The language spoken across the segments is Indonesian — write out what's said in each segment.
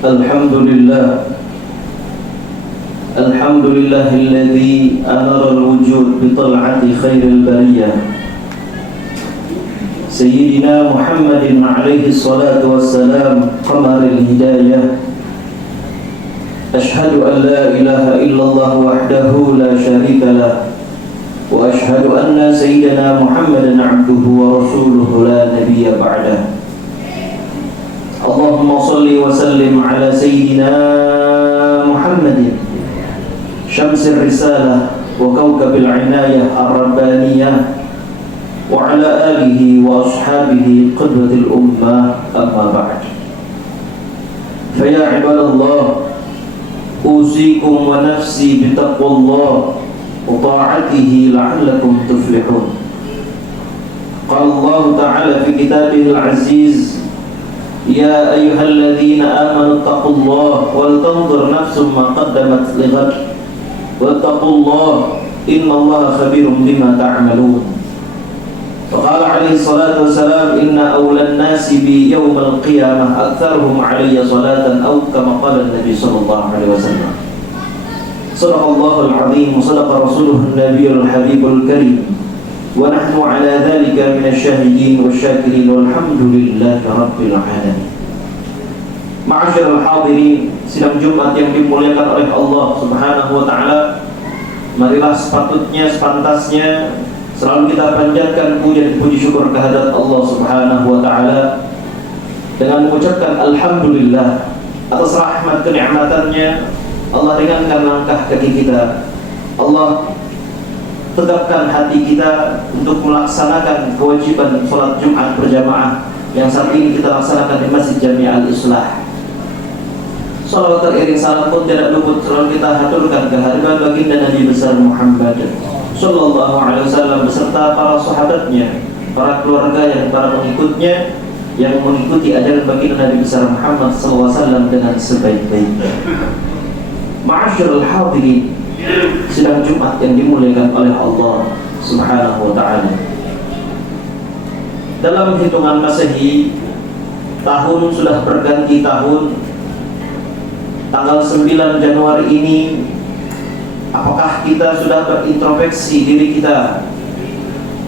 Alhamdulillah Alhamdulillahilladzi anara al-wujud bital'ati khairil bariyah Sayyidina Muhammadin alaihi salatu wassalam qamaril hidayah. Ashhadu an la ilaha illallah wahdahu la syarika lah wa ashhadu anna sayyidina Muhammadan abduhu wa rasuluhu la nabiyya ba'dah. Allahumma salli wa sallim ala sayyidina Muhammadin syamsir risalah wa kawkabil inayah ar-rabbaniyah wa ala alihi wa ashabihi qudwatil ummah, amma ba'd. Faya ibadallah, usikum wa nafsi bitaqwallah wa ta'atihi la'allakum tuflihun. Qala Allah ta'ala fi kitabihil aziz, ya ayyuhalladzina amanu taqullaha wal tanzur nafsum ma qaddamat lighad wattaqullaha innallaha khabirum bima ta'malun. Faqala alaihi salatu wassalam, inna awlan nasi bi yawmal qiyamah aktsaruhum alayya salatan, aw kama qala Nabi sallallahu alaihi wasallam. Sadaqallahul azim wa sadaqa rasuluhun nabiyul habibul karim wa nahnu ala dhalika minasyahidin wasyakirin walhamdulillahi rabbil alamin. Ma'asyiral hadirin, sidang Jumat yang dimuliakan oleh Allah Subhanahu wa taala, marilah sepatutnya sepantasnya selalu kita panjatkan puji dan puji syukur kehadirat Allah Subhanahu wa taala dengan mengucapkan alhamdulillah atas rahmat kenikmatannya. Allah ringankan langkah kaki kita, Allah tegapkan hati kita untuk melaksanakan kewajiban sholat Jumat berjamaah yang saat ini kita laksanakan di Masjid Jami' Al-Islah. Salawat teriring salam pun tidak luput selalu kita haturkan kehadiran baginda Nabi besar Muhammad sallallahu alaihi wasallam beserta para sahabatnya, para keluarga para pengikutnya yang mengikuti ajaran baginda Nabi besar Muhammad sallallahu alaihi wasallam dengan sebaik-baiknya. Ma'asyiral hadirin, sidang Jumat yang dimuliakan oleh Allah Subhanahu wa taala. Dalam hitungan Masehi, tahun sudah berganti tahun. Tanggal 9 Januari ini, apakah kita sudah berintrospeksi diri kita?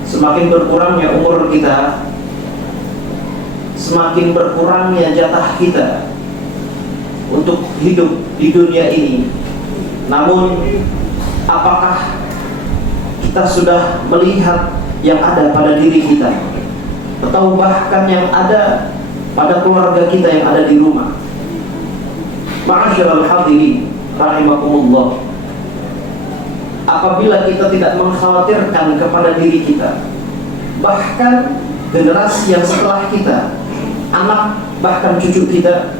Semakin berkurangnya umur kita, semakin berkurangnya jatah kita untuk hidup di dunia ini. Namun, apakah kita sudah melihat yang ada pada diri kita, atau bahkan yang ada pada keluarga kita yang ada di rumah? Ma'asyiral hadirin rahimakumullah, apabila kita tidak mengkhawatirkan kepada diri kita, bahkan generasi yang setelah kita, anak bahkan cucu kita,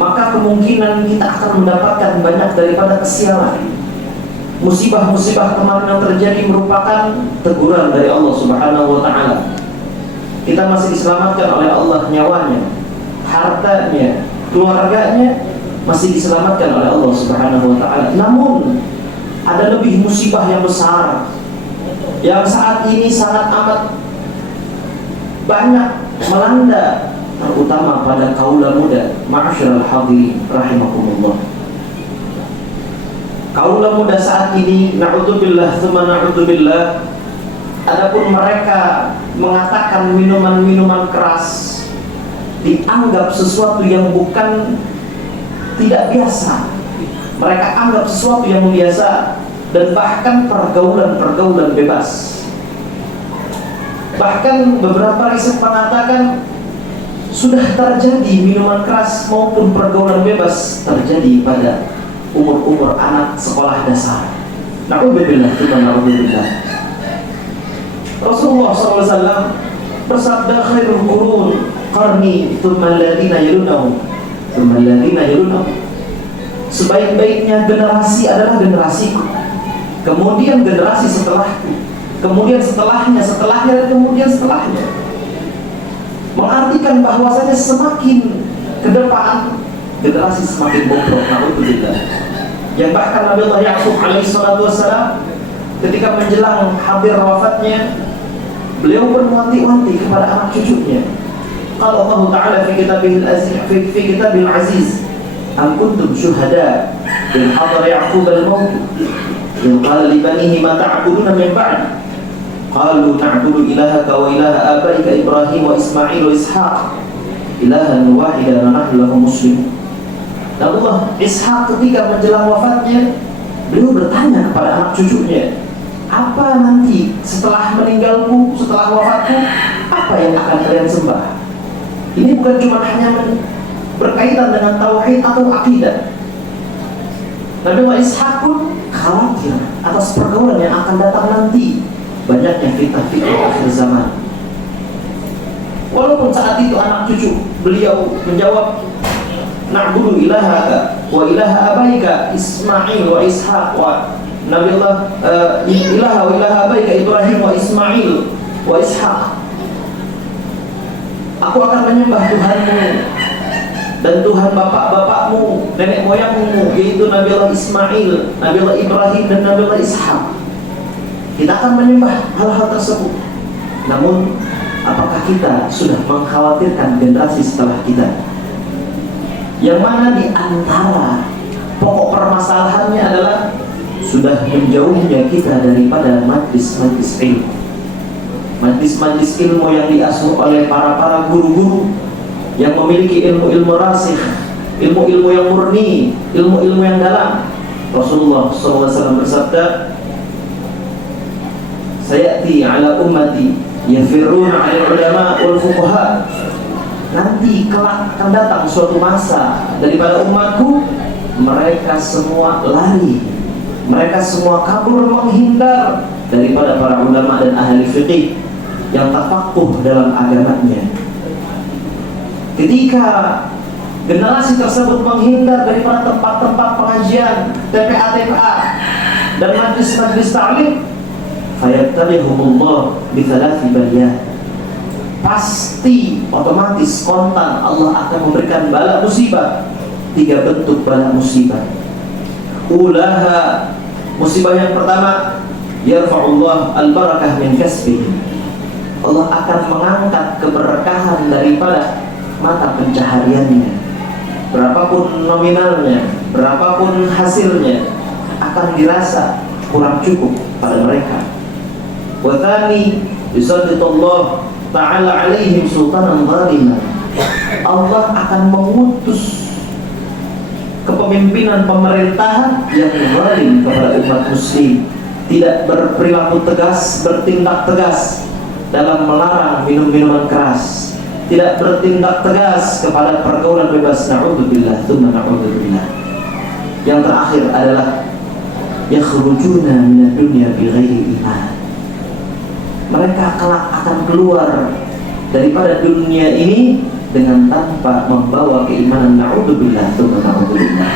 maka kemungkinan kita akan mendapatkan banyak daripada kesialan. Musibah-musibah kemarin yang terjadi merupakan teguran dari Allah Subhanahu wa taala. Kita masih diselamatkan oleh Allah nyawanya, hartanya, keluarganya masih diselamatkan oleh Allah Subhanahu wa taala. Namun ada lebih musibah yang besar yang saat ini sangat amat banyak melanda, terutama pada kaula muda. Ma'asyiral hadirin rahimakumullah, kaula muda saat ini, na'udzubillah tsumma na'udzubillah, adapun mereka mengatakan minuman-minuman keras dianggap sesuatu yang bukan tidak biasa. Mereka anggap sesuatu yang biasa, dan bahkan pergaulan bebas. Bahkan beberapa riset mengatakan sudah terjadi minuman keras maupun pergaulan bebas terjadi pada umur-umur anak sekolah dasar. Na'udzubillah, na'udzubillah. Rasulullah SAW bersabda, khairul qurun qarni thumma alladziina yalunahum thumma alladziina yalunahum. Sebaik-baiknya generasi adalah generasiku, kemudian generasi setelahku, kemudian setelahnya, dan kemudian setelahnya. Mengartikan bahwasanya semakin ke depan generasi semakin bobrok. Na'udzubillah. Yang bahkan Nabi Allah Ya'qub alaihi salatu wassalam ketika menjelang hampir wafatnya, beliau berwanti-wanti kepada anak cucunya, Qala Allah Ta'ala fi kitabihil aziz fi kitabil aziz am kuntum syuhada in hadara ya'qub al-maut in qala li banihi ma ta'buduna min ba'di qalu na'budu ilahaka wa ilaha abaika Ibrahim wa Ismail wa Ishaq ilahan wahidan wa nahnu lahu muslimun. Dan Allah Ishaq ketika menjelang wafatnya, beliau bertanya kepada anak cucunya, apa nanti setelah meninggalku, setelah wafatku, apa yang akan kalian sembah? Ini bukan cuma hanya berkaitan dengan tauhid atau akidah. Nabi Allah Ishaq pun khawatir atas pergaulan yang akan datang nanti, banyaknya fitnah-fitnah akhir zaman. Walaupun saat itu anak cucu beliau menjawab, na'budu ilahaka wa ilaha abaika Ismail wa Ishaq wa Nabi Allah ilaha wa ilaha abaika Ibrahim wa Ismail wa Ishaq. Aku akan menyembah Tuhanmu dan Tuhan bapak-bapakmu, nenek moyangmu, yaitu Nabi Allah Ismail, Nabi Allah Ibrahim dan Nabi Allah Ishaq. Kita akan menyembah hal-hal tersebut. Namun apakah kita sudah mengkhawatirkan generasi setelah kita? Yang mana di antara pokok permasalahannya adalah sudah menjauhnya kita daripada majlis-majlis ilmu. Majlis-majlis ilmu yang diasuh oleh para guru-guru yang memiliki ilmu-ilmu rasikh, ilmu-ilmu yang murni, ilmu-ilmu yang dalam. Rasulullah SAW bersabda, sayati ala ummati yafirruna 'ala ulama wal fuqaha. Nanti kelak akan datang suatu masa daripada umatku, mereka semua lari, mereka semua kabur menghindar daripada para ulama dan ahli fiqih yang tafaqquh dalam agamanya. Ketika generasi tersebut menghindar daripada tempat-tempat pengajian, TPA-TPA dan majlis-majlis ta'lim, fayattabi'humullah bithalathi baliyah, pasti otomatis kontan Allah akan memberikan bala musibah, 3 bentuk bala musibah. Ulaha, musibah yang pertama, yarfa'ullah al-barakah min kasbihi, Allah akan mengangkat keberkahan daripada mata pencahariannya. Berapapun nominalnya, berapapun hasilnya, akan dirasa kurang cukup pada mereka. Wa tsani yusallitullah ta'ala alaihim sultanan zaliman, Allah akan mengutus kepemimpinan pemerintahan yang zalim kepada umat muslim, tidak berperilaku tegas, bertindak tegas dalam melarang minum-minuman keras, tidak bertindak tegas kepada pergaulan bebas. Na'udzubillah, tsumma na'udzubillah. Yang terakhir adalah yakhrujuna minad dunya bighairi iman, mereka kelak akan keluar daripada dunia ini dengan tanpa membawa keimanan. Na'udzubillah, tsumma na'udzubillah.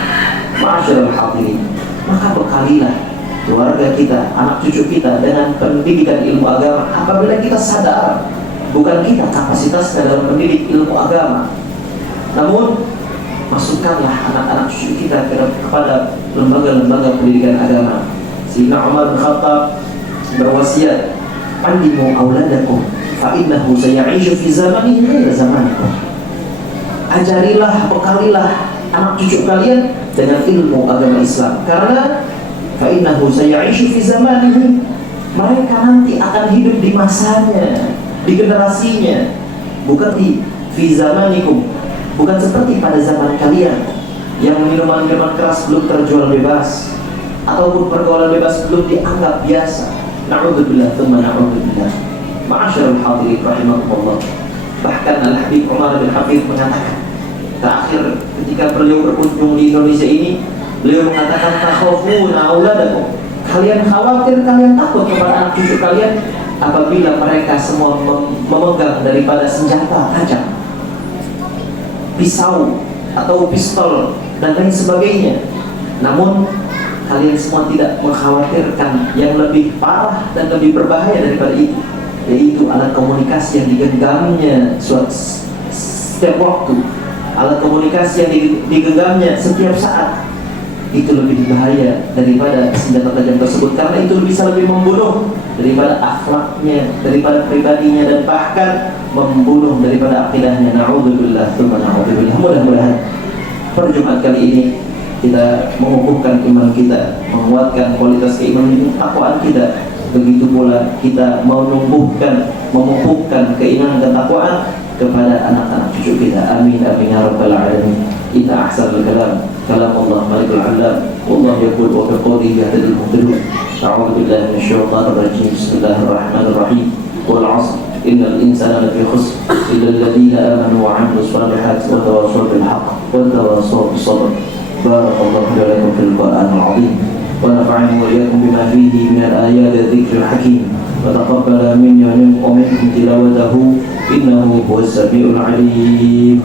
Ma'asyiral hadirin, maka bekalilah keluarga kita, anak cucu kita dengan pendidikan ilmu agama. Apabila kita sadar bukan kita kapasitasnya dalam mendidik ilmu agama, namun masukkanlah anak-anak cucu kita kepada lembaga-lembaga pendidikan agama. Sayyidina Umar bin Khattab berwasiat, "Allimu auladakum fa innahu say'ishu fi zamanihi ghayra zamanikum." Ajarilah, bekalilah anak cucu kalian dengan ilmu agama Islam, karena fa innahu say'ishu fi zamanihi, mereka nanti akan hidup di masanya, di generasinya, bukan di fi zamanikum, bukan seperti pada zaman kalian yang minuman-minuman keras belum terjual bebas ataupun pergaulan bebas belum dianggap biasa. Na'udzubillah, tsumma na'udzubillah. Ma'asyiral hadirin rahimakumullah. Bahkan Al-Habib Umar bin Hafidh mengatakan, terakhir ketika beliau berkunjung di Indonesia ini, beliau mengatakan, takhafuna auladakum, kalian khawatir, kalian takut kepada anak cucu kalian apabila mereka semua memegang daripada senjata tajam, pisau atau pistol dan lain sebagainya. Namun kalian semua tidak mengkhawatirkan yang lebih parah dan lebih berbahaya daripada itu, yaitu alat komunikasi yang digenggamnya setiap waktu, alat komunikasi yang digenggamnya setiap saat. itu lebih bahaya daripada senjata tajam tersebut, karena itu bisa lebih membunuh daripada akhlaknya, daripada pribadinya, dan bahkan membunuh daripada akidahnya. Na'udzubillah, tsumma na'udzubillah. Mudah-mudahan pada Jumat kali ini kita mengukuhkan iman kita, menguatkan kualitas keimanan takwaan kita. Begitu pula kita memumpuhkan keimanan dan takwaan kepada anak-anak cucu kita. Amin amin ya rabbal alamin. Inna ahsanal kalam kalam Allah malikul alam. Wallahu yaqul wa biqawlihi yahtadil muhtadun. A'udzu billahi minasyaitonir rajim. Bismillahirrahmanirrahim. Wal 'ashr innal insana lafi khusr illa alladziina amanu wa 'amilus salihati wa tawassaw bil haqq wa tawassaw bis sabr. Barakallahu lakum fil Qur'anil 'azim. ونفعني وإياكم بما فيه من الآيات الذكر الحكيم وتقبل مني ومنكم تلاوته إنه هو السميع العليم.